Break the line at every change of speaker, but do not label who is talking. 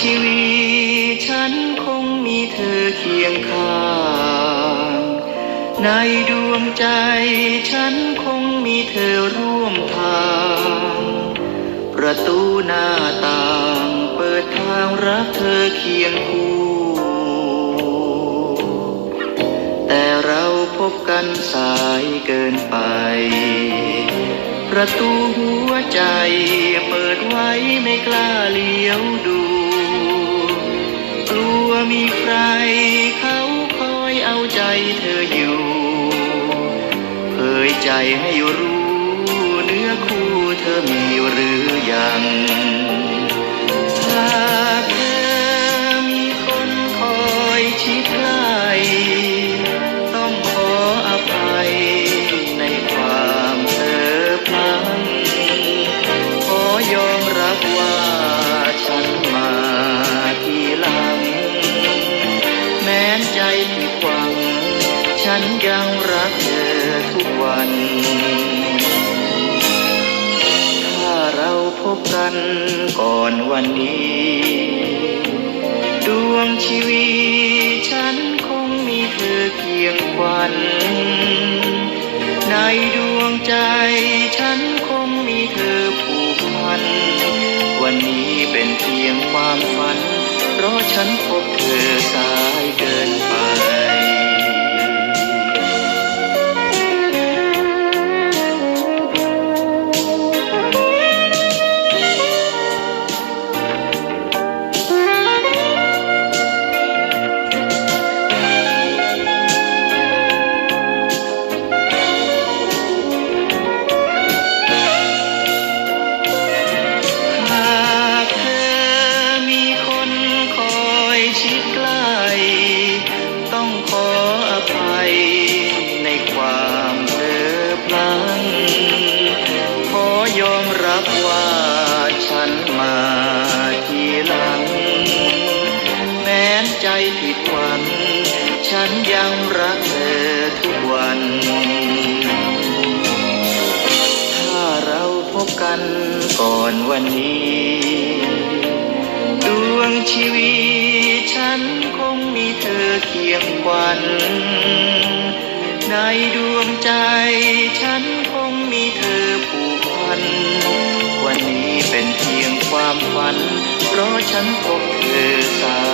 ชีวิตฉันคงมีเธอเคียงข้าง ในดวงใจฉันคงมีเธอร่วมทาง ประตูหน้าต่างเปิดทางรักเธอเคียงคู่ แต่เราพบกันสายเกินไปประตูหัวใจเปิดไว้ไม่กล้าเลี้ยวดูกลัว มีใครเขาคอยเอาใจเธออยู่เผยใจให้รู้เนื้อคู่เธอมี ยังรักเธอทุกวัน ถ้าเราพบกันก่อนวันนี้ ดวงชีวิตฉันคงมีเธอเคียงควันในดวงใจฉันคงมีเธอผูกพัน วันนี้เป็นเพียงความฝัน เพราะฉันพบเธอสายเกินไป ผิดหวังฉันยังรักเธอทุกวัน ถ้าเราพบกันก่อนวันนี้ ดวงชีวิตฉันคงมีเธอเคียงควันในดวงใจฉันคงมีเธอผูกพัน วันนี้เป็นเพียงความฝัน เพราะฉันพบเธอสา